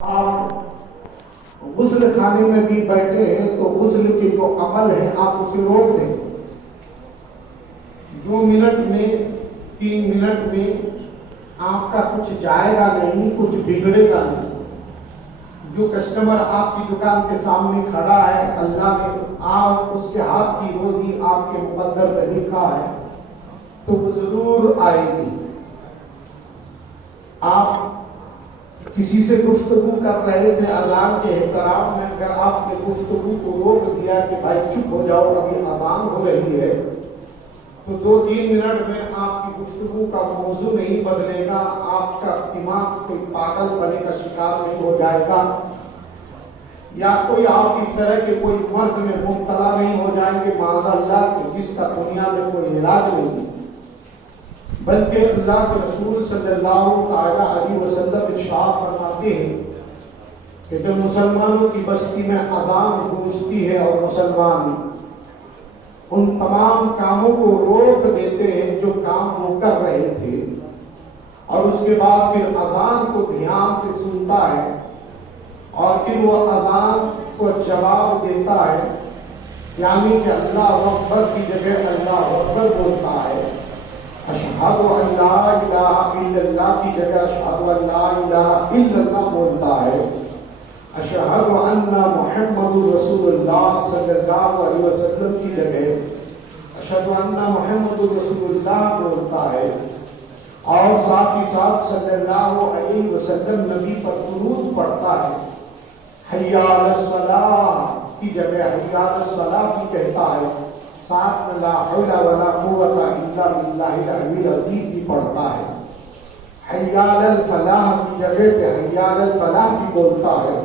آپ غسل خانے میں بھی بیٹھے ہیں تو غسل کے جو عمل ہے آپ اسے روک دیں. 2 منٹ میں 3 منٹ میں آپ کا کچھ جائے گا نہیں, کچھ بگڑے گا نہیں. جو کسٹمر آپ کی دکان کے سامنے کھڑا ہے, اللہ نے آپ اس کے ہاتھ کی روزی آپ کے مقدر پہ لکھا ہے تو وہ ضرور آئے گی. آپ کسی سے گفتگو کر رہے تھے اذان کے احترام میں, اگر آپ نے گفتگو کو روک دیا کہ بھائی چپ ہو جاؤ ابھی اذان ہو رہی ہے, تو 2-3 منٹ میں آپ کی گفتگو کا موضوع نہیں بدلے گا, آپ کا دماغ کوئی پاگل بنے کا شکار نہیں ہو جائے گا, یا کوئی آپ اس طرح کے کوئی مرض میں مبتلا نہیں ہو جائیں گے معاذ اللہ کہ جس کا دنیا میں کوئی علاج نہیں. بلکہ اللہ کے رسول صلی اللہ تعالی علیہ وسلم ارشاد فرماتے ہیں کہ جب مسلمانوں کی بستی میں اذان گونجتی ہے اور مسلمان ان تمام کاموں کو روک دیتے ہیں جو کام وہ کر رہے تھے, اور اس کے بعد پھر اذان کو دھیان سے سنتا ہے اور پھر وہ اذان کو جواب دیتا ہے, یعنی کہ اللہ اکبر کی جگہ اللہ اکبر بولتا ہے, اشہد ان لا الہ الا اللہ کی جگہ اشہد ان لا الہ الا اللہ بولتا ہے, اشہد ان محمد رسول اللہ صلی اللہ علیہ وسلم کی جگہ اشہد ان محمد رسول اللہ بولتا ہے, اور ساتھ ہی ساتھ صلی اللہ علیہ وسلم نبی پر درود پڑھتا ہے. حی علی الصلاۃ کی جگہ حی علی الصلاۃ کی کہتا ہے, ساتھ میں لا حول ولا قوت الا باللہ العلی العظیم بھی پڑھتا ہے. حی علی الفلاح کی جگہ پہ حی علی الفلاح بھی بولتا ہے,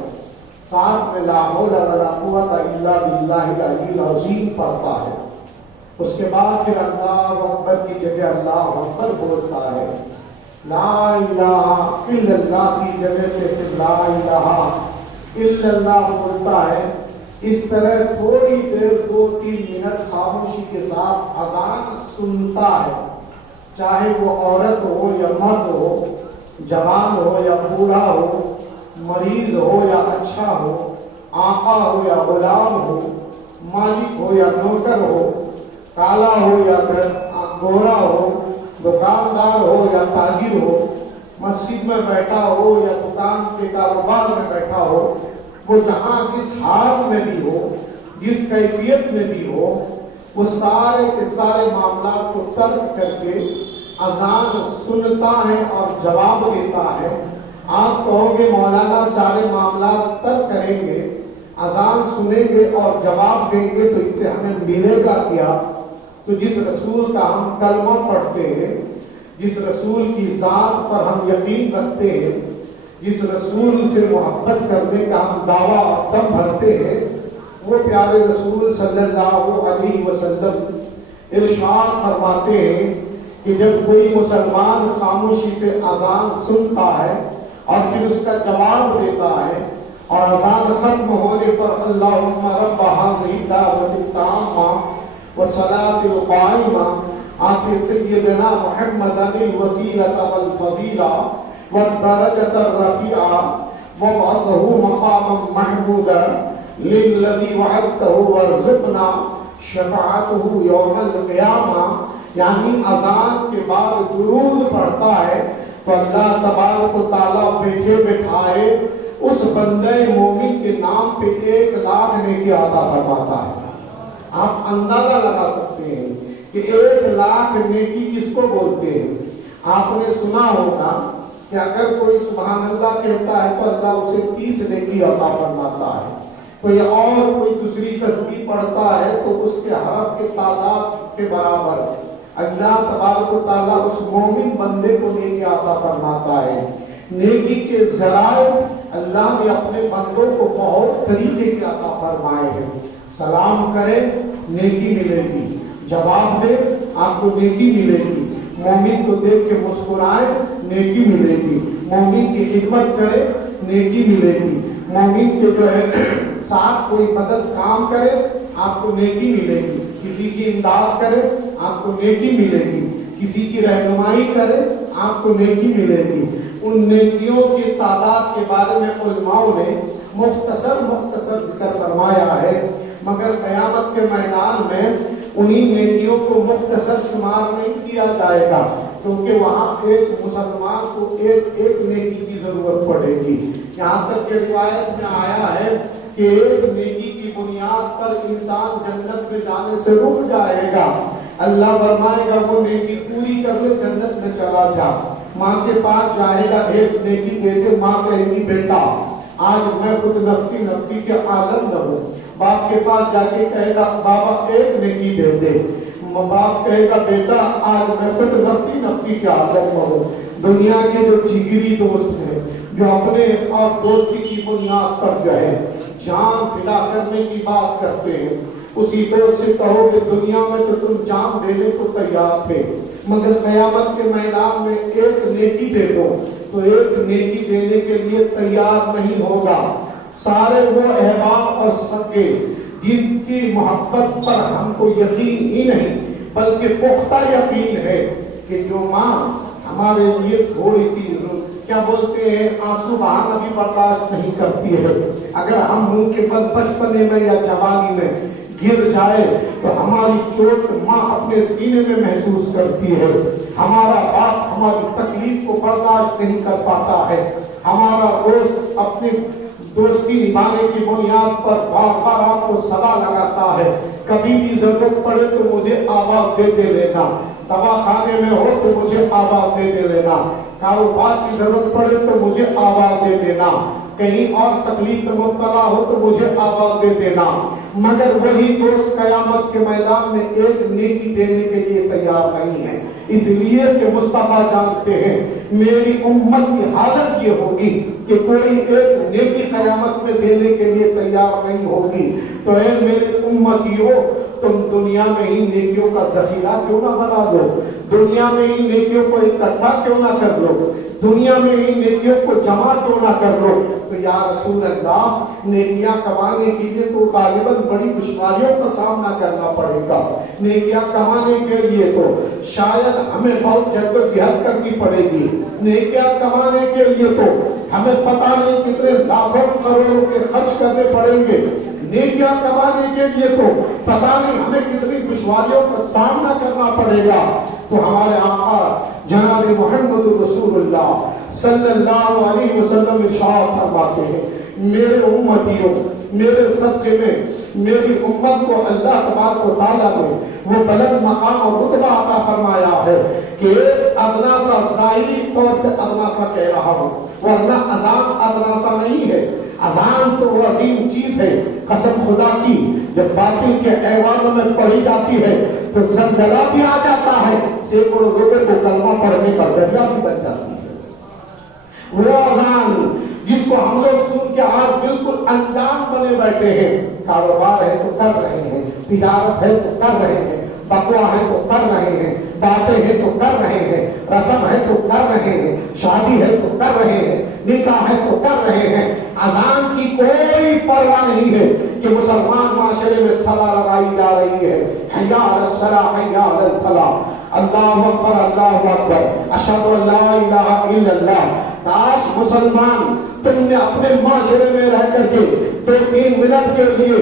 ساتھ میں لا حول ولا قوت الا باللہ العلی العظیم پڑھتا ہے. اس کے بعد پھر اللہ اکبر کی جگہ اللہ اکبر بولتا ہے. لا الہ الا اللہ کی جگہ پہ پھر لا الہ الا اللہ بولتا ہے. اس طرح تھوڑی دیر 2-3 منٹ خاموشی کے ساتھ اذان سنتا ہے, چاہے وہ عورت ہو یا مرد ہو, جوان ہو یا بوڑھا ہو, مریض ہو یا اچھا ہو, آقا ہو یا غلام ہو, مالک ہو یا نوکر ہو, کالا ہو یا گورا ہو, دکاندار ہو یا تاجر ہو, مسجد میں بیٹھا ہو یا دکان کے کاروبار میں بیٹھا ہو, وہ جہاں جس حال میں بھی ہو, جس کیفیت میں بھی ہو, وہ سارے کے سارے معاملات کو ترک کر کے اذان سنتا ہے اور جواب دیتا ہے. آپ کہو گے مولانا سارے معاملات ترک کریں گے, اذان سنیں گے اور جواب دیں گے تو اس سے ہمیں ملے گا کیا؟ تو جس رسول کا ہم کلمہ پڑھتے ہیں, جس رسول کی ذات پر ہم یقین رکھتے ہیں, جس رسول سے محبت کرنے کا ہم دعویٰ اور دم بھرتے ہیں, وہ پیارے رسول صلی اللہ علیہ وسلم ارشاد فرماتے ہیں کہ جب کوئی مسلمان خاموشی سے اذان سنتا ہے اور پھر اس کا جواب دیتا ہے, اور اذان ختم ہونے پر اللہم رب ھذہ الدعوۃ التامہ والصلاۃ القائمہ آتے سیدنا محمد الوسیلۃ والفضیلہ والدرجة الرفيعة وابعثه مقاما محمودا للذي وعدته وارزقنا شفاعته يوم القيامة. یعنی اذان کے بعد درود پڑھتا ہے تو اللہ تبارک و تعالیٰ بیٹھے بٹھائے اس بندے مومن کے نام پہ 1,00,000 نیکی عطا فرماتا ہے. آپ اندازہ لگا سکتے ہیں کہ 1,00,000 نیکی کس کو بولتے ہیں. آپ نے سنا ہوگا کہ اگر کوئی سبحان اللہ کہتا ہے تو اللہ اسے 30 نیکی عطا فرماتا ہے. کوئی اور کوئی دوسری تسبیح پڑھتا ہے تو اس کے حرف کے تعداد کے برابر اللہ تبارک و تعالیٰ اس مومن بندے کو نیکی عطا فرماتا ہے. نیکی کے ذرائع اللہ نے اپنے بندوں کو بہت طریقے کے عطا فرمائے ہیں. سلام کرے نیکی ملے گی, جواب دے آپ کو نیکی ملے گی, مومن کو دیکھ کے مسکرائے نیکی ملے گی, مومن کی خدمت کرے نیکی ملے گی, مومن کے جو ہے ساتھ کوئی مدد کام کرے آپ کو نیکی ملے گی, کسی کی امداد کرے آپ کو نیکی ملے گی, کسی کی رہنمائی کرے آپ کو نیکی ملے گی. ان نیکیوں کی تعداد کے بارے میں علماؤں نے مختصر ذکر فرمایا ہے، مگر قیامت کے میدان میں انہی نیکیوں کو مختصر شمار نہیں کیا جائے گا، کیونکہ وہاں ایک مسلمان کو ایک نیکی کی ضرورت پڑے گی۔ یہاں تک کہ روایت میں آیا ہے کہ ایک نیکی کی بنیاد پر انسان جنت میں جانے سے رک جائے گا، اللہ فرمائے گا وہ نیکی پوری کر لے، جنت میں چلا جا۔ ماں کے پاس جائے گا، ایک نیکی دے دے، ماں کہے گی بیٹا آج میں خود نفسی کے عالم نہ ہوں۔ باپ کے پاس جا کے کہے گا بابا ایک نیکی دے دے، باپ کہے گا بیٹا آج میں خود نفسی کے عالم نہ ہوں۔ دنیا کے جو جگری دوست ہیں، جو اپنے اور دوستی کی بنیاد پر جو ہے جان فدا کرنے کی بات کرتے ہیں، اسی دوست سے کہو کہ دنیا میں تو تم جان دینے کو تیار تھے، مگر قیامت کے میدان میں ایک نیکی دے دو تو ایک نیکی دینے کے لیے تیار نہیں ہوگا۔ سارے وہ احباب اور سگے جن کی محبت پر ہم کو یقین ہی نہیں بلکہ پختہ یقین ہے کہ جو ماں ہمارے لیے تھوڑی سی کیا بولتے ہیں آنسو بہانا بھی برداشت نہیں کرتی ہے، اگر ہم منہ کے بل بچپنے میں یا جوانی میں گر جائے تو ہماری چوٹ ماں اپنے سینے میں محسوس کرتی ہے، ہمارا باپ ہماری تکلیف کو برداشت نہیں کر پاتا ہے، ہمارا دوست اپنی دوستی نبھانے کی بنیاد پر بار آپ کو صدا لگاتا ہے، کبھی بھی ضرورت پڑے تو مجھے آواز دے لینا، دوا خانے میں ہو تو مجھے آواز دے لینا، کاروبار کی ضرورت پڑے تو مجھے آواز دے دینا، کہیں اور تکلیف میں مبتلا ہو تو مجھے آواز دے دینا، مگر وہی دوست قیامت کے میدان میں ایک نیکی دینے کے لیے تیار نہیں ہے، اس لیے کہ مصطفیٰ جانتے ہیں میری امت کی حالت یہ ہوگی کہ کوئی ایک نیکی قیامت میں دینے کے لیے تیار نہیں ہوگی۔ تو اے میرے امتیوں، تم دنیا میں ہی نیکیوں کا ذخیرہ کیوں نہ بنا دو، دنیا میں ہی نیکیوں کو اکٹھا کیوں نہ کر لو، دنیا میں ہی نیکیوں کو جمع کیوں نہ کر لو۔ تو یا رسول اللہ، نیکیاں کمانے کے لیے تو غالباً بڑی دشواریوں کا سامنا کرنا پڑے گا، نیکیاں کمانے کے لیے تو شاید ہمیں بہت جدوجہد کرنی پڑے گی، نیکیاں کمانے کے لیے تو ہمیں پتہ نہیں کتنے لاکھوں کروڑوں کے خرچ کرنے پڑیں گے، نیکیاں کمانے کے لیے تو پتہ نہیں ہمیں کتنی دشواریوں کا سامنا کرنا پڑے گا۔ تو ہمارے آقا جناب محمد رسول اللہ صلی اللہ علیہ وسلم ارشاد فرماتے ہیں میرے امتیوں، میرے صدقے میں میری امت کو اللہ تبارک و تعالیٰ نے وہ بلند مقام اور رتبہ عطا فرمایا ہے کہ ادنا سا ظاہری طور سے ادنا سا کہہ رہا ہوں، ورنہ اذان ادنا سا نہیں ہے، اذان تو وہ عظیم چیز ہے، قسم خدا کی جب باطل کے ایوانوں میں پڑھی جاتی ہے تو زلزلہ بھی آ جاتا ہے، سینکڑوں لوگوں کو کلمہ پڑھنے کا ذریعہ بھی بن جاتی ہے۔ وہ اذان جس کو ہم لوگ سن کے آج بالکل انجام بنے بیٹھے ہیں، کاروبار ہے تو کر رہے ہیں، تجارت ہے تو کر رہے ہیں، بقوا ہے تو کر رہے ہیں، باتیں ہیں تو کر رہے ہیں، رسم ہے تو کر رہے ہیں، شادی ہے تو کر رہے ہیں، نکاح ہے تو کر رہے ہیں، اذان کی کوئی پرواہ نہیں ہے کہ مسلمان معاشرے میں صدا لگائی جا رہی ہے، حی علی الصلاۃ حی علی الفلاح، اللہ اکبر اللہ اکبر، اشہد ان لا الہ الا اللہ۔ کاش مسلمان تم نے اپنے معاشرے میں رہ کر کے 2-3 منٹ کے لیے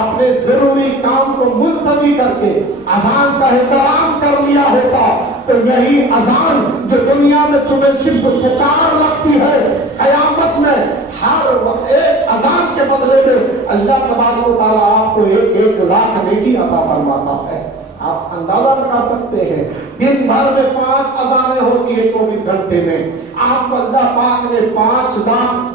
اپنے ضروری کام کو ملتوی کر کے اذان کا احترام کر لیا ہوتا تو یہی اذان جو دنیا میں تمہیں صرف پکار لگتی ہے، قیامت میں ہر ایک اذان کے بدلے میں اللہ تبارک و تعالیٰ آپ کو 1 لاکھ نیکی عطا فرماتا ہے۔ آپ اندازہ لگا سکتے ہیں دن بھر میں 5 اذانیں ہوتی ہیں 24 گھنٹے میں، آپ کو اللہ پاک نے 5 لاکھ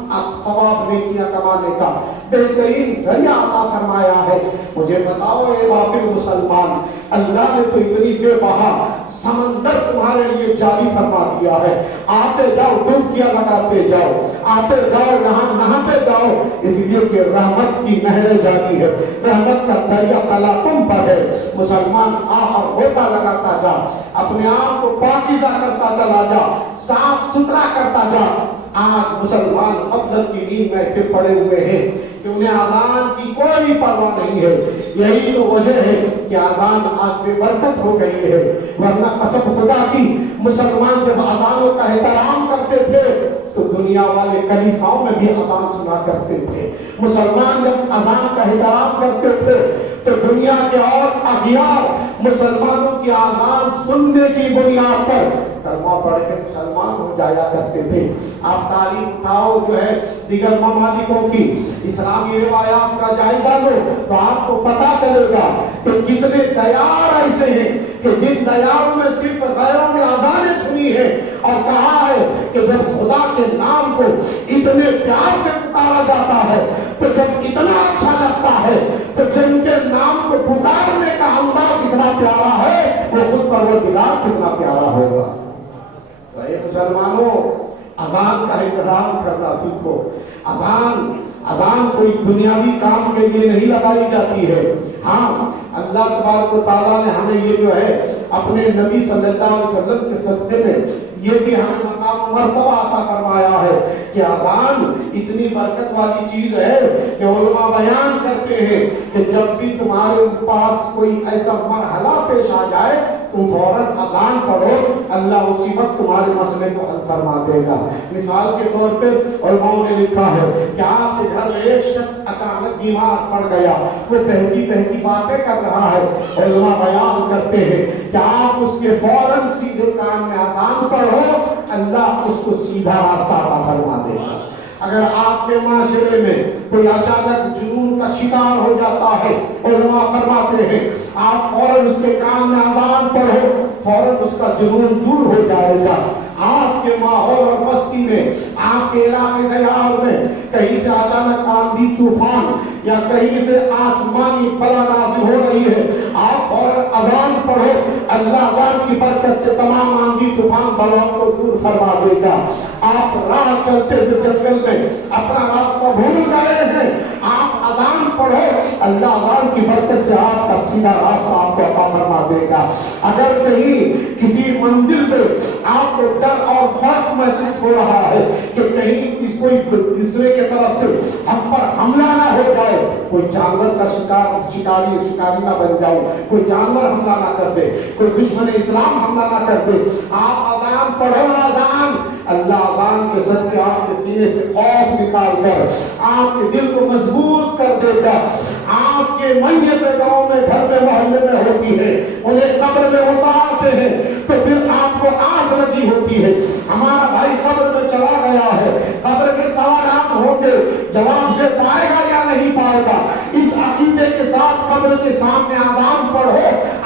ثواب نیکیاں کمانے کا بہترین ذریعہ عطا فرمایا ہے۔ مجھے بتاؤ اے غافل مسلمان، اللہ نے تو اتنی بے بہا سمندر تمہارے لیے جاری فرما دیا ہے، آتے جاؤ ڈبکیاں لگاتے جاؤ، آتے جاؤ یہاں نہاتے جاؤ، اس لیے کہ رحمت کی نہریں جاری ہے، رحمت کا دریا تلا تم پر ہے۔ مسلمان اور ہوتا لگاتا جا، اپنے آپ کو پاکیزہ کرتا چلا جا، صاف ستھرا کرتا جا۔ آج مسلمان غفلت کی نیند میں ایسے پڑے ہوئے ہیں کہ انہیں اذان کی کوئی پرواہ نہیں ہے، یہی تو وجہ ہے کہ اذان آج بے برکت ہو گئی ہے، ورنہ قسم خدا کی مسلمان جب اذانوں کا احترام کرتے تھے تو دنیا والے کلیساؤں میں بھی اذان سنا کرتے تھے. مسلمان جب اذان کا احترام کرتے تھے تو دنیا کے اور اغیار مسلمانوں کی اذان سننے کی بنیاد پر کلمہ پڑھ کے مسلمان ہو جایا کرتے تھے. آپ تاریخ اٹھاؤ جو ہے دیگر ممالکوں کی اسلامی روایات کا جائزہ لو تو آپ کو پتا چلے گا کہ کتنے دیار ایسے ہیں کہ جن دیاروں میں صرف غیروں نے اذانیں سنی ہے اور کہا ہے کہ جب خدا کے نام کو اتنے پیار سے پکارا جاتا ہے تو جب اتنا اچھا لگتا ہے تو جن کے نام کو پکارنے کا انداز اتنا پیارا ہے وہ خود پروردگار کتنا پیارا ہوگا. تو اے مسلمانوں اذان کا احترام کرنا سیکھو. اذان کوئی دنیاوی کام کے لیے نہیں لگائی جاتی ہے. ہاں اللہ تبارک و تعالیٰ نے ہمیں یہ جو ہے اپنے نبی صلی اللہ علیہ وسلم کے صدقے میں یہ بھی ہمیں مقام مرتبہ عطا فرمایا ہے کہ اذان اتنی برکت والی چیز ہے کہ علماء بیان کرتے ہیں کہ جب بھی تمہارے پاس کوئی ایسا مرحلہ پیش آ جائے تم فوراً اذان پڑھو, اللہ اسی وقت تمہارے مسئلے کو حل فرما دے گا. مثال کے طور پہ علماء نے لکھا ہے کہ آپ کے گھر میں ایک شخص اچانک بیمار پڑ گیا, وہ بہتی باتیں کر رہا ہے. علماء بیان کرتے ہیں کہ آپ اس کے فوراً سیدھے کان میں اذان پڑھو, اللہ اس کو سیدھا راستہ عطا فرما دے گا. اگر آپ کے معاشرے میں کوئی اچانک جنون کا شکار ہو جاتا ہے, علماء فرماتے ہیں آپ فوراً اس کے کان میں اذان پڑھو, فوراً اس کا جنون دور ہو جائے گا. آپ کے ماحول اور بستی میں, آپ کے علاقے دیار میں کہیں سے اچانک آندھی طوفان یا کہیں سے آسمانی بلا نازل ہو رہی ہے, آپ فوراً اذان پڑھو, اللہ اذان کی برکت سے تمام آندھی طوفان بلاؤں کو دور فرما دے گا. آپ راہ چلتے ہوئے جنگل میں اپنا راستہ بھول گئے ہیں, آپ اذان پڑھو, اللہ اذان کی برکت سے آپ کا سیدھا راستہ آپ کو عطا فرما دے گا. اگر کہیں کسی منزل پہ آپ کو ڈر اور خوف محسوس ہو رہا ہے کہ کہیں کوئی دوسرے کے طرف سے ہم پر حملہ نہ ہو جائے, کوئی جانور کا شکاری نہ بن جاؤ, کوئی جانور حملہ نہ کر دے, کوئی دشمن اسلام حملہ نہ کر دے, آپ اذان پڑھو. اذان اللہ اذان کے صدقے آپ کے سینے سے خوف نکال کر آپ کے دل کو مضبوط کر دے گا. آپ کے میتیں گاؤں میں گھر میں محلے میں ہوتی ہے, انہیں قبر میں اتارتے ہیں تو پھر آپ کو آس لگی ہوتی ہے ہمارا بھائی قبر میں چلا گیا ہے, قبر کے سوالات ہوں گے, جواب دے پائے گا یا نہیں پائے گا. اس عقیدے کے ساتھ قبر کے سامنے اذان پڑھو,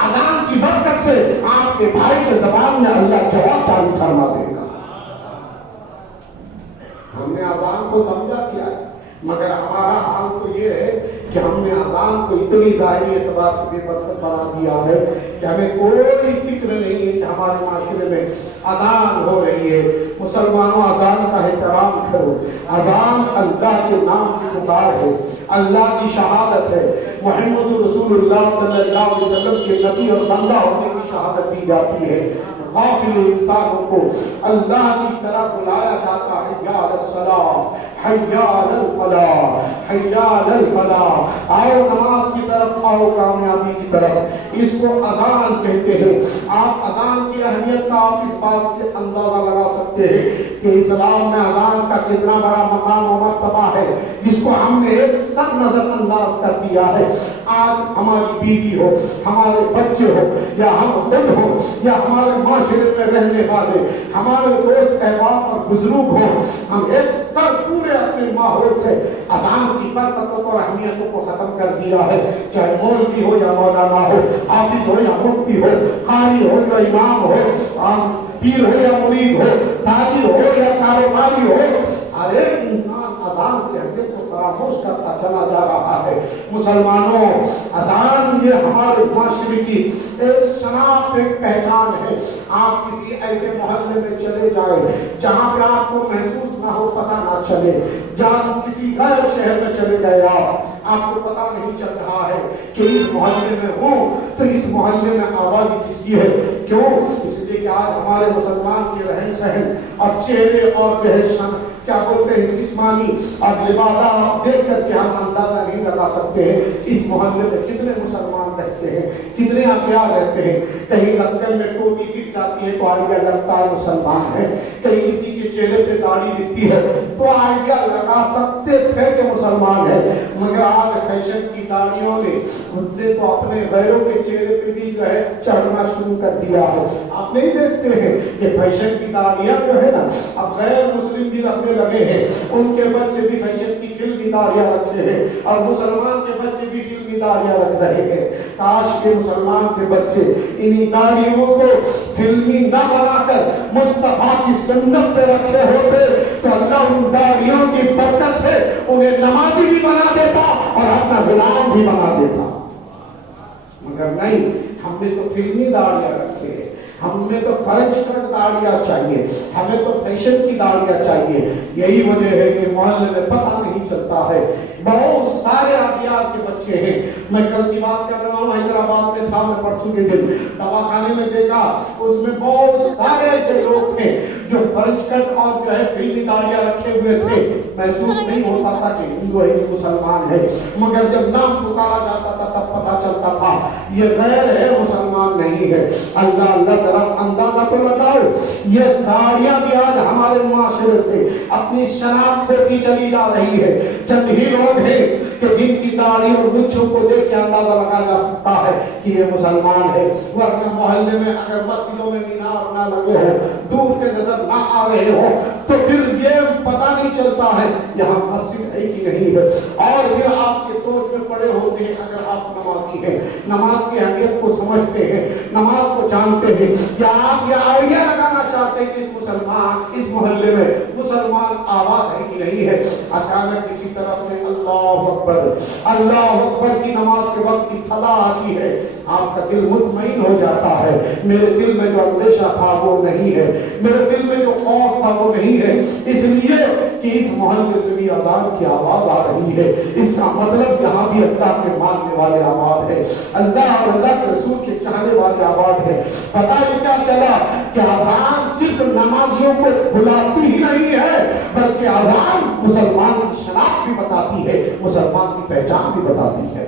اذان کی برکت سے آپ کے بھائی کے زبان میں اللہ جواب جاری فرما دے گا. ہم نے اذان کو سمجھا کیا ہے, مگر ہمارا حال تو یہ ہے کہ ہم نے اذان کو اتنی ظاہری اعتبار سے بے برکت بنا دیا ہے کہ ہمیں کوئی فکر نہیں ہے کہ ہمارے معاشرے میں اذان ہو رہی ہے. مسلمانوں اذان کا احترام کرو. اذان اللہ کے نام کی پکار ہے, اللہ کی شہادت ہے. محمد رسول اللہ صلی اللہ علیہ وسلم کے نبی اور بندہ ہونے کی شہادت دی جاتی ہے. غافل انسانوں کو اللہ کی طرف بلایا جاتا ہے, یا الصلاۃ حی علی الفلاح حی علی الفلاح, آؤ نماز کی طرف, آؤ کامیابی کی طرف. اس کو اذان کہتے ہیں. آپ اذان کی اہمیت کا آپ اس بات سے اندازہ لگا سکتے ہیں کہ اسلام میں اذان کا کتنا بڑا مقام و مرتبہ ہے جس کو ہم نے ایک سب نظر انداز کر دیا ہے. آج ہماری بیوی ہو, ہمارے بچے ہو, یا ہم خود ہو, یا ہمارے معاشرے میں رہنے والے ہمارے دوست احباب اور بزرگ ہو, ہم ایک سر پورے اپنے ماحول سے اذان کی برکتوں اور اہمیتوں کو ختم کر دیا ہے. چاہے مولوی ہو یا مولانا ہو, حافظ ہو یا مفتی ہو, قاری ہو یا امام ہو, پیر ہو یا مرید ہو, تاجر ہو یا کاروباری ہو, ہر ایک انسان اذان کی اہمیت کو فراموش کرتا چلا جا رہا ہے. مسلمانوں اذان یہ ہمارے معاشرے کی ایک شناخت, ایک پہچان ہے. آپ کسی ایسے محلے میں چلے جائیں جہاں پہ آپ کو محسوس نہ ہو, پتہ نہ چلے, جہاں کسی غیر شہر میں چلے گئے آپ کو پتہ نہیں چل رہا ہے کہ اس محلے میں ہوں تو اس محلے میں آبادی کس کی ہے. کیوں؟ اس لیے کہ آج ہمارے مسلمان کے رہن سہن اور چہرے اور کیا بولتے ہیں جسمانی اور لبادہ دیکھ کر کے ہم اندازہ نہیں لگا سکتے ہیں اس محلے میں کتنے مسلمان رہتے ہیں، کتنے احیاء رہتے ہیں. کہیں لنگر میں ٹوپی دکھ جاتی ہے تو آئیڈیا لگتا ہے مسلمان ہے، کہیں کسی کے چہرے پہ داڑھی دکھتی ہے تو آئیڈیا لگا سکتے تھے کہ مسلمان ہے. مگر آج فیشن کی داڑھیوں نے تو اپنے غیروں کے چہرے پہ بھی جو ہے چڑھنا شروع کر دیا ہے. آپ نہیں دیکھتے ہیں کہ فیشن کی داڑیاں جو ہے نا اب غیر مسلم بھی رکھنے لگے ہیں، ان کے بچے بھی فیشن کی فلمی داڑیاں رکھتے ہیں اور مسلمان کے بچے بھی فلمی داڑیاں رکھ رہے ہیں. کاش کے مسلمان کے بچے انہی داڑیوں کو فلمی نہ بنا کر مصطفیٰ کی سنت پہ رکھے ہوتے تو اللہ ان داڑیوں کی برکت سے انہیں نمازی بھی بنا دیتا اور اپنا غلام بھی بنا دیتا. مگر نہیں، ہم نے تو فلمی داڑیاں رکھے ہیں، ہمیں تو فرج کٹ داڑیاں چاہیے، ہمیں تو فیشن کی داڑیاں چاہیے. یہی وجہ ہے کہ محلے میں پتہ نہیں چلتا ہے. بہت سارے ابیار کے بچے ہیں. میں کل کی بات کر رہا ہوں، حیدرآباد میں تھا، میں پرسوں کے دن دواخانے میں دیکھا، اس میں بہت سارے ایسے لوگ تھے جو فرج کٹ اور جو ہے فلمی داڑیاں رکھے ہوئے تھے. محسوس نہیں ہوتا تھا کہ ہندو ہے کہ مسلمان ہے، مگر جب نام پکارا جاتا تھا تب پتا چلتا تھا یہ غیر ہے، مسلمان نہیں ہے. اللہ اللہ ذرا اندازہ تو لگاؤ، یہ داڑیاں بھی آج ہمارے معاشرے سے اپنی شناخت ہوتی چلی جا رہی ہے. چند ہی لوگ ہیں کہ جن کی داڑھی اور مچھوں کو دیکھ کے اندازہ لگایا جا سکتا ہے کہ یہ مسلمان ہے. ورنہ محلے میں اگر مسجدوں میں مینار نہ لگے ہو، دور سے نظر نہ آ رہے ہو تو پھر یہ پتہ نہیں چلتا ہے یہاں مسجد ہے کہ نہیں ہے. اور پھر آپ کے سوچ میں پڑے ہوتے ہیں اگر آپ نمازی ہیں، نماز کی اہمیت کو سمجھتے ہیں، نماز کو جانتے ہیں، یا آپ یہ آئیڈیا لگانا چاہتے ہیں کہ اس محلے میں مسلمان آباد ہے کہ نہیں ہے. اچانک کسی طرف سے اللہ اکبر کی نماز کے وقت کی صدا آتی ہے، آپ کا دل مطمئن ہو جاتا ہے. میرے دل میں جو اندیشہ تھا وہ نہیں ہے، میرے دل میں جو خوف تھا وہ نہیں ہے، اس لیے کہ اس محلے سے بھی اذان کی آواز آ رہی ہے. اس کا مطلب یہاں بھی اللہ کے ماننے والے آباد ہے، اللہ اور اللہ کے رسول کے چاہنے والے آباد ہے. پتہ یہ کیا چلا کہ اذان صرف نمازیوں کو بلاتی ہی نہیں ہے، بلکہ اذان مسلمان کی شناخت بھی بتاتی ہے، مسلمان کی پہچان بھی بتاتی ہے.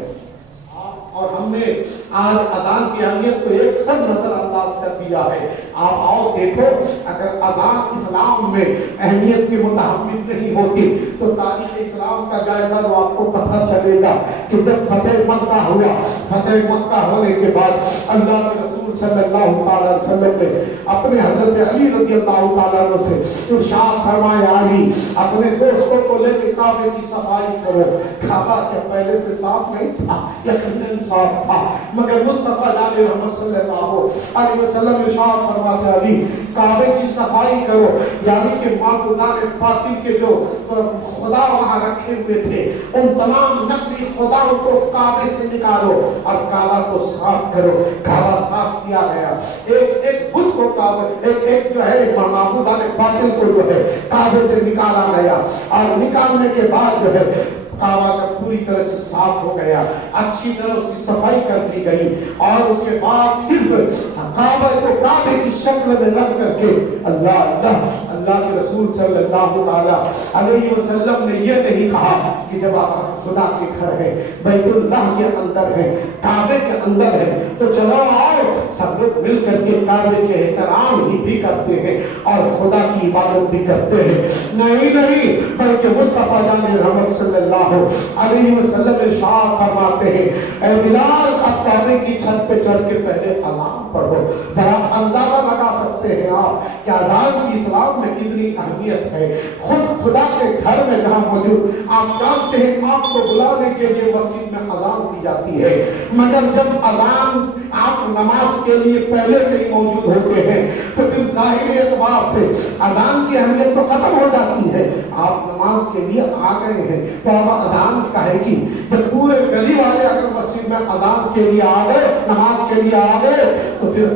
اور ہم نے آج اذان کی اہمیت کو ایک سب نظر انداز کر دیا ہے. آپ آؤ دیکھو، اگر اذان اسلام میں اہمیت کی متحمل نہیں ہوتی تو تاریخ اسلام کا جائزہ لو، آپ کو پتہ چلے گا کہ جب فتح مکہ ہوا، فتح مکہ ہونے کے بعد اللہ کے رسول صلی اللہ علیہ وسلم نے اپنے حضرت علی رضی اللہ تعالیٰ عنہ سے ارشاد فرمایا، علی اپنے دوستوں کو لے کے کعبے کی صفائی کرو. کعبہ کے پہلے سے صاف نہیں تھا، یقیناً صاف تھا، مگر مصطفیٰ جان محمد صلی اللہ علیہ وسلم ارشاد فرماتے علی کعبے کی صفائی کرو، یعنی کہ معبودان باطل کے جو خدا وہاں رکھے ہوئے تھے ان تمام نقلی خداؤں کو کعبے سے نکالو اور کعبہ کو صاف کرو. کعبہ صاف کیا گیا، ایک بت کو کعبہ ایک جو ہے معبودان باطل کو جو ہے کعبے سے نکالا گیا، اور نکالنے کے بعد جو ہے کعبہ کا پوری طرح سے صاف ہو گیا، اچھی طرح اس کی صفائی کر دی گئی. اور اس کے بعد صرف کعبہ کو کعبے کی شکل میں رکھ کر کے اللہ کے رسول صلی اللہ علیہ وسلم نے یہ نہیں کہا کہ جب آپ خدا کے گھر ہے، بیت اللہ کے اندر ہے، کعبے کے اندر ہے تو چلو آؤ سب لوگ مل کر کے کعبے کے احترام ہی بھی کرتے ہیں اور خدا کی عبادت بھی کرتے ہیں. نہیں، بلکہ مصطفیٰ جان رحمت صلی اللہ علیہ وسلم ارشاد فرماتے ہیں، اے بلال اب کعبے کی چھت پہ چڑھ کے پہلے اذان پڑھو. ذرا اندازہ لگا سکتے ہیں آپ کہ اذان کی اسلام میں کتنی اہمیت ہے. خود خدا کے گھر میں جہاں موجود، آپ جانتے ہیں آپ کو بلانے کے لیے مسجد میں اذان کی جاتی ہے، مگر جب اذان آپ نماز کے لیے پہلے سے ہی موجود ہوتے ہیں تو پھر ظاہری اعتبار سے اذان کی اہمیت تو ختم ہو جاتی ہے. آپ نماز کے لیے آ گئے ہیں تو اب اذان کا ہے کہ جب پورے گلی والے اگر مسجد میں اذان کے لیے آ گئے، نماز کے لیے آ گئے تو پھر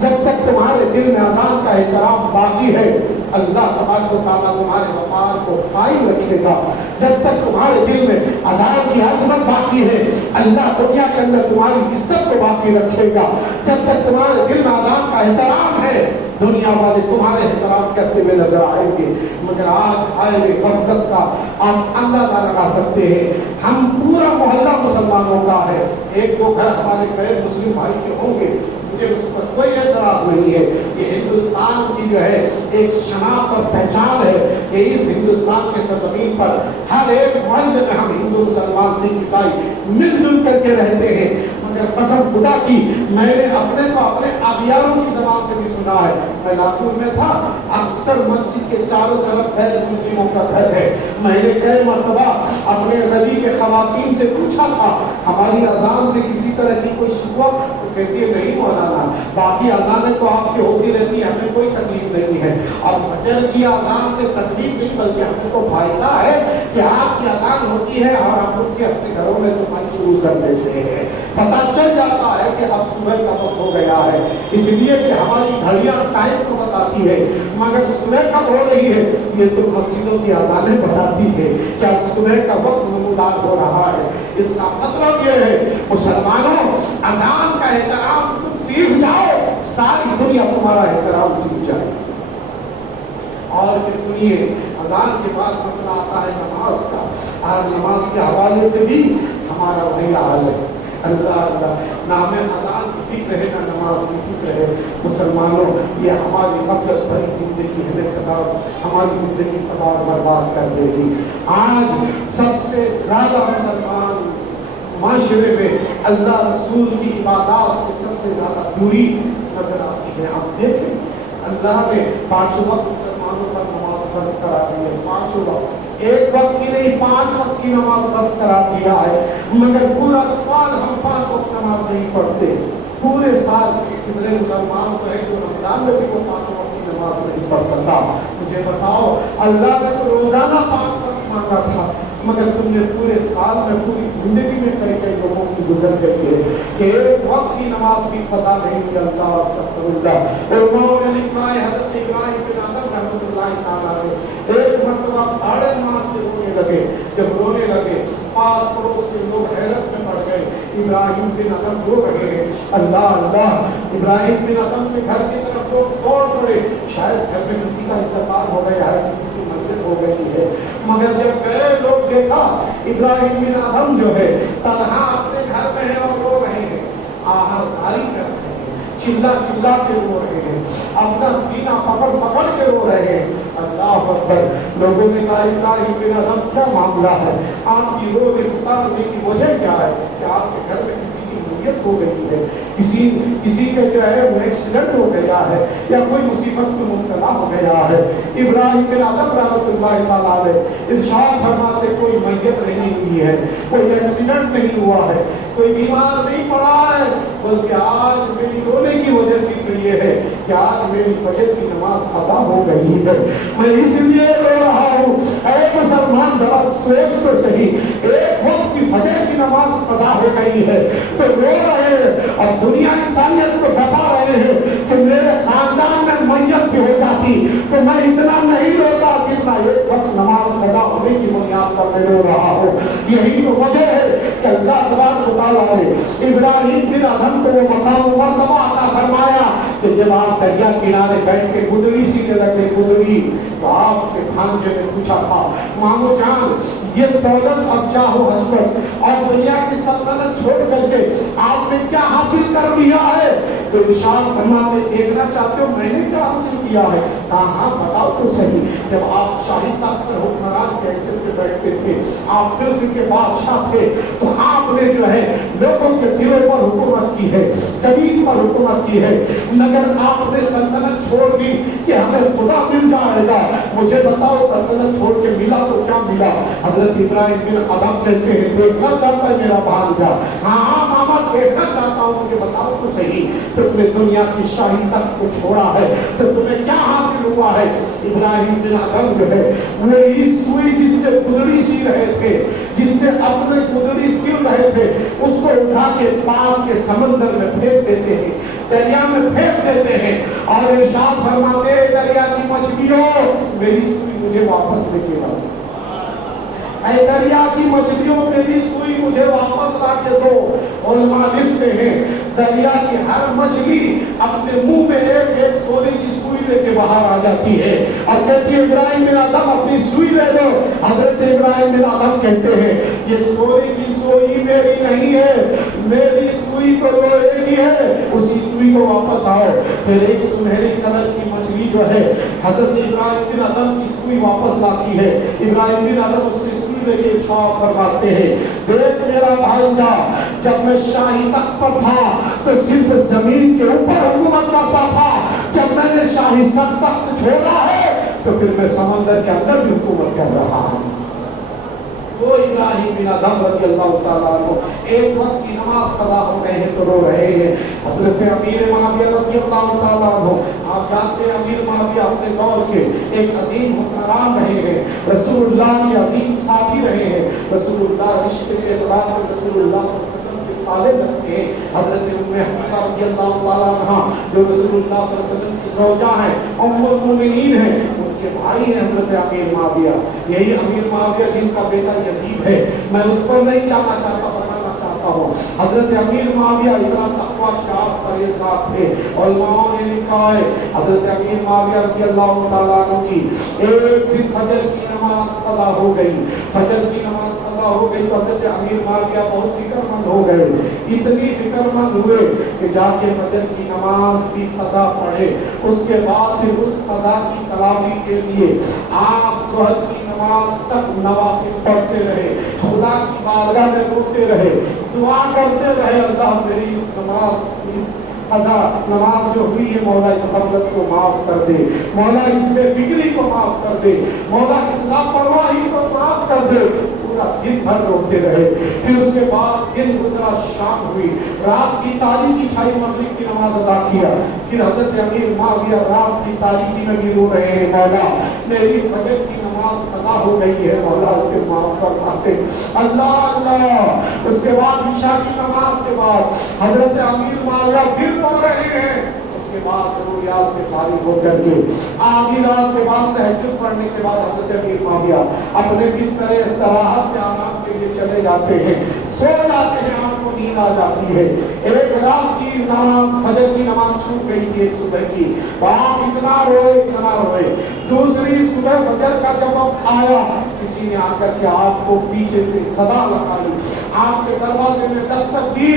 جب تک تمہارے دل میں اذان کا احترام باقی ہے اللہ تبارک و تعالیٰ تمہارے وقار کو قائم رکھے گا. جب تک تمہارے دل میں اذان کی عظمت باقی ہے اللہ دنیا کے اندر تمہاری عزت کو باقی رکھے گا. جب تک تمہارے دل میں اذان کا احترام ہے دنیا والے تمہارے احترام کرتے ہوئے نظر آئیں گے. مگر آج آئے غفلت کا آپ اندازہ لگا سکتے ہیں. ہم پورا محلہ مسلمانوں کا ہے. ایک دو گھر ہمارے غیر مسلم بھائی کے ہوں گے, مجھے اس پر کوئی اعتراض نہیں ہے. یہ ہندوستان کی جو ہے ایک شناخت اور پہچان ہے کہ اس ہندوستان کے سرزمین پر ہر ایک محلے میں ہم ہندو مسلمان سکھ عیسائی مل جل کر کے رہتے ہیں. مگر قسم خدا کی میں نے اپنے آبیاروں کی زبان سے بھی سنا ہے. میں لاہور میں تھا, اکثر مسجد کے چاروں طرف غیر مسلموں کا گھر ہے. میں نے کئی مرتبہ اپنے نبی کے خواتین سے پوچھا تھا ہماری اذان سے کسی طرح کی کوئی شکوہ, تو کہتی ہے نہیں مولانا, باقی اذانیں تو آپ کی ہوتی رہتی ہیں, ہمیں کوئی تکلیف نہیں ہے. اور فجر کی اذان سے تکلیف نہیں بلکہ ہمیں تو فائدہ ہے کہ آپ کی اذان ہوتی ہے اور آپ لوگ کے اپنے گھروں میں صفائی شروع کر دیتے ہیں. پتہ چل جاتا ہے کہ اب صبح کا وقت ہو گیا ہے, اس لیے کہ ہماری گھڑیاں ٹائم کو بتاتی ہے مگر صبح کب ہو رہی ہے یہ تو مسجدوں کی اذانیں بتاتی ہے کہ اب صبح کا وقت نمودار ہو رہا ہے. اس کا مطلب یہ ہے مسلمانوں اذان کا احترام تم سیکھ جاؤ, ساری دنیا تمہارا احترام سیکھ جائے. اور پھر سنیے اذان کے بعد مسئلہ آتا ہے نماز کا. آج نماز کے حوالے سے بھی ہمارا وہی حال ہے. اللہ اللہ نہ ہمیں اذان کی فکر ہے نہ نماز کی فکر ہے. مسلمانوں یہ ہماری غفلت بھری زندگی ہمیں خطاب ہماری زندگی خطاب برباد کر دے گی. آج سب سے زیادہ مسلمان معاشرے میں اللہ رسول کی عبادات سے سب سے زیادہ دوری نظر آتی ہے. آپ دیکھیں اللہ نے 5 وقت مسلمانوں پر نماز فرض کرا دی ہے. 5 وقت, ایک وقت کی نہیں 5 وقت کی نماز فرض کرا دیا ہے. مگر پورا سال ہم 5 وقت نماز نہیں پڑھتے. پورے سال کتنے مسلمان تو ہے جو رمضان میں بھی وہ 5 وقت کی نماز نہیں پڑھ سکتا. مجھے بتاؤ اللہ نے تو روزانہ 5 وقت مانگا تھا مگر تم نے پورے سال میں پوری زندگی میں کئی لوگوں کی گزر گئی ہے کہ ایک وقت کی نماز بھی پتہ نہیں چلتا. علماء نے لکھا ہے حضرت ابراہیم بن آدم رحمۃ اللہ تعالیٰ نے ایک مرتبہ ساڑھے نماز سے رونے لگے. جب رونے لگے پاس پڑوس کے لوگ حیرت میں پڑ گئے. ابراہیم بن آدم رو رہے ہیں, اللہ اللہ. ابراہیم بن آدم کے گھر کی طرف لوگ دوڑ پڑے, شاید گھر میں کسی کا انتقال ہو گیا ہے, کسی کی منزل ہو گئی ہے. مگر جب گئے لوگ دیکھا ابراہیم بن آدم جو ہے تنہا اپنے گھر میں ہے اور رو رہے ہیں, آہذاری کر رہے ہیں, چلا چلا کے رو رہے ہیں, اپنا سینہ پکڑ پکڑ کے رو رہے ہیں. اللہ اکبر. لوگوں نے کہا ابراہیم بن آدم کیا معاملہ ہے, آپ کی رو ہونے کی وجہ کیا ہے کہ آپ کے گھر میں کسی کی موت ہو گئی ہے, کسی کے جو ہے وہ ایکسیڈنٹ ہو گیا ہے یا کوئی مصیبت میں مبتلا ہو گیا ہے. ابراہیم بن آدم رحمۃ اللہ تعالیٰ علیہ ارشاد فرماتے کوئی میت نہیں ہوئی ہے, کوئی ایکسیڈنٹ نہیں ہوا ہے, کوئی بیمار نہیں پڑا ہے, بلکہ آج میری رونے کی وجہ صرف یہ ہے کہ آج میری فجر کی نماز قضا ہو گئی ہے, میں اس لیے رو رہا ہوں. اے مسلمان ذرا سوچ تو صحیح, ایک وقت کی فجر کی نماز قضا ہو گئی ہے تو رو رہے ہیں اور دنیا انسانیت کو بتا رہے ہیں کہ میرے خاندان میں میت بھی ہو جاتی تو میں اتنا نہیں روتا جتنا ایک وقت نماز قضا ہونے کی بنیاد پر میں رو رہا ہوں. یہی تو وجہ ہے کہ اللہ تبارک و تعالیٰ نے ابراہیم بن آدم کو وہ مقام مرتبہ عطا فرمایا کہ جب آپ دریا کنارے بیٹھ کے گدڑی سینے لگے گدڑی تو آپ کے بھانجے نے پوچھا تھا مامو جان یہ دولت اب چاہو حسرت اور دنیا کی سلطنت چھوڑ کر کے آپ نے کیا حاصل کر لیا ہے, تو ارشاد فرماتے دیکھنا چاہتے ہو میں نے کیا حاصل کیا ہے. ہاں بتاؤ تو صحیح. جب آپ شاہی تخت پر حکمران کے حیثیت سے بیٹھتے تھے, آپ ملک کے بادشاہ تھے, تو آپ نے جو ہے لوگوں کے دلوں پر حکومت کی ہے, زمین پر حکومت کی ہے, مگر آپ نے سلطنت چھوڑ دی کہ ہمیں خدا مل جائے گا. مجھے بتاؤ سلطنت چھوڑ کے ملا تو کیا ملا. حضرت ابراہیم بن آدم کہتے ہیں دیکھنا چاہتا ہے میرا بھانجا. ہاں ماما دیکھنا چاہتا ہوں, مجھے بتاؤ تو صحیح تم نے دنیا کی شاہی تخت کو چھوڑا ہے تو تمہیں کیا حاصل ہوا ہے. ابراہیم بن آدم جو ہے وہ اس سوئی جس سے گدڑی سی رہے تھے, جس سے اپنے گدڑی سل رہے تھے, اس کو اٹھا کے پاس کے سمندر میں پھینک دیتے ہیں. دریا میں پھینک دیتے ہیں اور ارشاد فرماتے ہیں دریا کی مچھلیوں میری سوئی مجھے واپس لے کے آؤ، اے دریا کی مچھلیوں میری سوئی مجھے واپس لا کے دو۔ علماء لکھتے ہیں دریا کی ہر مچھلی اپنے منہ میں ایک ایک سونے کی سوئی لے کے باہر آ جاتی ہے اور کہتی ہے ابراہیم بن آدم اپنی سوئی لے لو۔ حضرت ابراہیم بن آدم کہتے ہیں یہ سونے کی سوئی میری نہیں ہے، میری سوئی تو لوہے کی ہے، اسی سوئی کو واپس آؤ۔ پھر ایک سنہری کلر کی مچھلی جو ہے حضرت ابراہیم بن آدم کی سوئی واپس لاتی ہے۔ ابراہیم بن آدم اس سے لیکن خواب فرماتے ہیں دیکھ میرا بھانجا جب میں شاہی تخت پر تھا تو صرف زمین کے اوپر حکومت کرتا تھا، جب میں نے شاہی تخت چھوڑا ہے تو پھر میں سمندر کے اندر بھی حکومت کر رہا ہوں۔ وہ ابراہیم بن آدم رضی اللہ تعالیٰ عنہ ایک وقت کی نماز قضا ہو گئے ہیں تو رو رہے ہیں۔ حضرت امیر معاویہ رضی اللہ تعالیٰ عنہ، آپ جانتے ہیں امیر معاویہ اپنے دور کے ایک عظیم حکمران رہے ہیں، رسول اللہ کے عظیم ساتھی رہے ہیں، رسول اللہ رشتے کے اعتبار سے رسول اللہ صلی اللہ علیہ وسلم کے صالح رکھتے ہیں۔ حضرت ام حبیبہ رضی اللہ تعالیٰ عنہ جو رسول اللہ صلی اللہ علیہ وسلم کی زوجہ ہیں، ام المؤمنین ہیں، کے بھائی ہیں حضرت امیر معاویہ، یہی امیر معاویہ جن کا بیٹا یزید ہے۔ میں اس پر نہیں جانا چاہتا، بتانا چاہتا ہوں حضرت امیر معاویہ اتنا تقویٰ شاذ پرہیزگار تھے۔ علماء نے لکھا ہے حضرت امیر معاویہ رضی اللہ تعالیٰ عنہ کی ایک دن فجر کی نماز قضا ہو گئی، فجر کی نماز قضا ہو گئی تو حضرت امیر معاویہ بہت فکر مند ہو گئے، اتنی فکر مند ہوئے کہ جا کے فجر کی نماز بھی قضا پڑھے، اس کے بعد پھر اس قضا کی تلاوی کے لیے آپ ظہر کی نماز تک نوافل پڑھتے رہے، خدا کی بارگاہ میں روتے رہے، دعا کرتے رہے اللہ میری اس قضا نماز جو ہوئی ہے مولا اس غفلت کو معاف کر دے، مولا اس بے فکری کو معاف کر دے، مولا اس لاپرواہی کو معاف کر دے۔ پورا دن بھر روتے رہے۔ پھر اس کے بعد دن گزرا، شام ہوئی، رات کی تاریکی چھائی، مغرب کی نماز ادا کیا۔ پھر حضرت امیر معاویہ رات کی تاریکی میں بھی رو رہے ہیں مولا میری فجر کی نماز قضا ہو گئی ہے، مولا اسے معاف فرماتے اللہ اللہ۔ اس کے بعد عشاء کی نماز کے بعد حضرت امیر معاویہ پھر رو رہے ہیں۔ اس کے بعد ضروریات سے فارغ ہو کر کے آدھی رات کے بعد تہجد پڑھنے کے بعد حضرت امیر معاویہ اپنے بستر استراحت کے آرام کے لیے چلے جاتے ہیں، سو جاتے ہیں، آنکھ کو نیند آ جاتی ہے۔ ایک رات کی نماز فجر کی نماز چھوٹ گئی تھی ایک صبح کی، آپ اتنا روئے۔ دوسری صبح فجر کا جب وقت آیا کسی نے آ کر کے آپ کو پیچھے سے صدا لگائی، آپ کے دروازے میں دستک دی،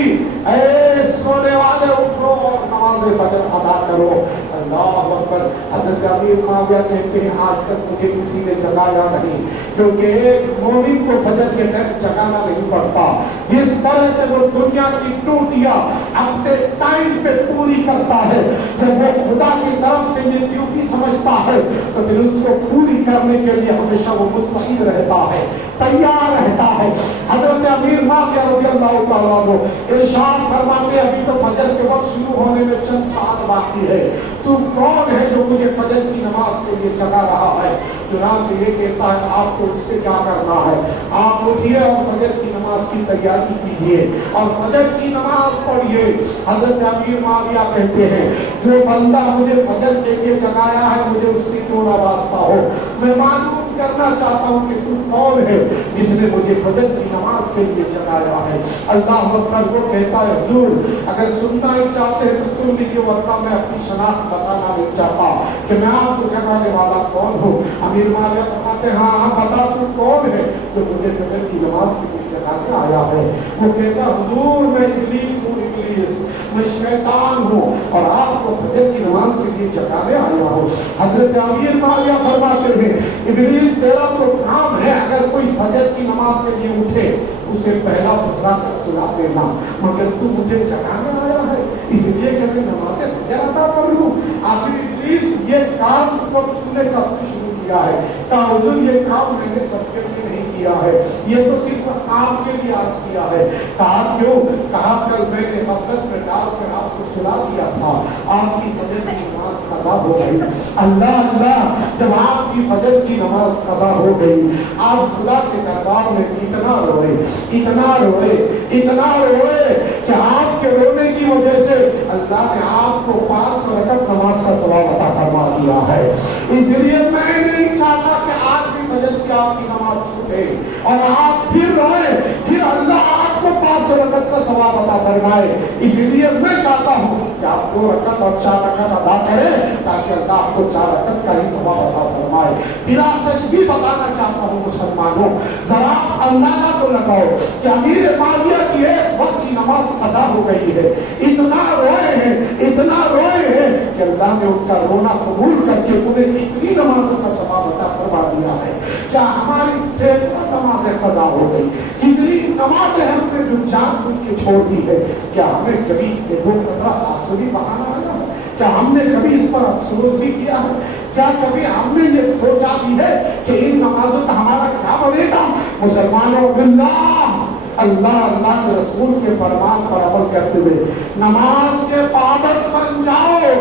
اے سونے والے اٹھو اور نماز فجر ادا کرو۔ اللہ اکبر۔ حضرت امیر معاویہ کہتے ہیں آج تک مجھے کسی نے جگایا نہیں، کیونکہ ایک مومن کو فجر کے ٹائم جگانا نہیں پڑتا۔ جس طرح سے وہ دنیا کی ڈیوٹیاں اپنے ٹائم پہ پوری کرتا ہے، جب وہ خدا کی طرف سے یہ ڈیوٹی سمجھتا ہے تو پھر اس کو پوری کرنے کے لیے ہمیشہ وہ مستعد رہتا ہے، تیار رہتا ہے۔ حضرت امیر معاویہ رضی اللہ تعالیٰ عنہ ارشاد فرماتے ابھی تو فجر کے وقت شروع ہونے میں چند ساعت باقی ہے، تو کون ہے جو مجھے فجر کی نماز کے لیے جگا رہا ہے؟ چنانچہ یہ کہتا ہے آپ کو اس سے کیا کرنا ہے، آپ اٹھیے اور فجر کی نماز کی تیاری کیجیے اور فجر کی نماز پڑھیے۔ حضرت امیر معاویہ کہتے ہیں جو بندہ مجھے فجر کے لیے جگایا ہے مجھے اس سے کیوں نہ واسطہ ہو، میں معلوم کرنا چاہتا ہوں کہ تو کون ہے جس نے مجھے فجر کی نماز کے لیے جگایا ہے۔ اللہ اکبر۔ وہ کہتا ہے حضور اگر سننا ہی چاہتے ہیں تو سن لیجیے، ورنہ میں اپنی شناخت بتانا نہیں چاہتا کہ میں آپ کو جگانے والا کون ہوں۔ امیر معاویہ فرماتے ہیں ہاں بتا تو کون ہے جو مجھے فجر کی نماز کے لیے جگانے آیا ہے؟ وہ کہتا حضور میں ابلیس ہوں، ابلیس میں شیطان ہوں اور آپ کو فجر کی نماز کے لیے جگانے آیا ہوں۔ حضرت امیر معاویہ فرماتے ہیں ابلیس تیرا تو کام ہے اگر کوئی فجر کی نماز کے لیے اٹھے اسے پہلا فسرا کر سنا دینا، مگر تو مجھے جگانے آیا ہے اس لیے کہ میں نماز فجر ادا کر لوں۔ آخر ابلیس یہ کام کو سننے کا شروع کیا ہے، کہا حضور یہ کام میں نے سب کے لیے نہیں کیا ہے، یہ تو صرف آپ کے لیے آج کیا ہے۔ کہا کیوں؟ کہا کل میں نے غفلت میں ڈال کر آپ کو سلا دیا تھا، آپ کی فجر کی نماز قضا ہو گئی۔ اللہ اللہ، جب آپ کی فجر کی نماز قضا ہو گئی آپ خدا کے دربار میں اتنا روئے، اتنا روئے، اتنا روئے کہ آپ کے رونے کی وجہ سے اللہ نے آپ کو 500 رکعت نماز کا ثواب عطا فرما دیا ہے. اس لیے میں نہیں چاہتا کہ آج بھی فجر کی آپ کی نماز چھوٹے اور آپ پھر روئے, پھر اللہ آپ کو 500 رکعت کا ثواب عطا فرمائے. اس لیے میں چاہتا ہوں کہ آپ 2 رکعت اور 4 رکعت ادا کریں تاکہ اللہ آپ کو 4 رکعت کا ہی ثواب عطا فرمائے. پھر آپ تشبیہ بتانا چاہتا ہوں مسلمانوں, ذرا اندازہ تو لگاؤ کہ امیر معاویہ کی ایک وقت کی نماز قضا ہو گئی ہے, اتنا روئے ہیں, اتنا روئے ہیں کہ اللہ نے ان کا رونا قبول کر کے انہیں اتنی نمازوں کا ثواب عطا فرما دیا ہے. کیا ہماری سینکڑوں نمازیں قضا ہو گئی, کتنی نمازیں ہم نے جو جان بوجھ کے چھوڑ دی ہے, کیا ہمیں کبھی یہ 2 قطرہ آنسو بھی بہانا ہے نا؟ کیا ہم نے کبھی اس پر افسوس بھی کیا ہے؟ کیا کبھی ہم نے یہ سوچا بھی ہے کہ ان نمازوں کا ہمارا کیا بنے گا؟ مسلمانوں باللہ, اللہ اللہ کے رسول کے فرمان پر عمل کرتے ہوئے نماز کے پابند بن جاؤ.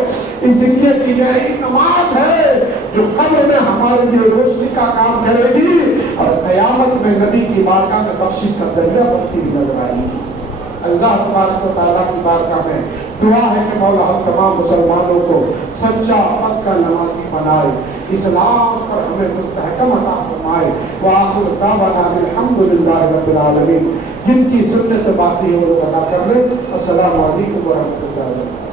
اس لیے کہ یہی نماز ہے جو قبر میں ہمارے لیے روشنی کا کام کرے گی اور قیامت میں نبی کی بارگاہ میں بخشش کا ذریعہ بنتی ہوئی نظر آئے گی. اللہ تبارک و تعالیٰ کی بارگاہ میں دعا ہے کہ مولا ہم تمام مسلمانوں کو سچا پکا نمازی بنائے, اسلام پر ہمیں مستحکم عطا فرمائے. وآخر دعوانا الحمدللہ رب العالمین. جن کی سنت باقی ہے وہ ادا کر لیں. السلام علیکم ورحمۃ اللہ وبرکاتہ.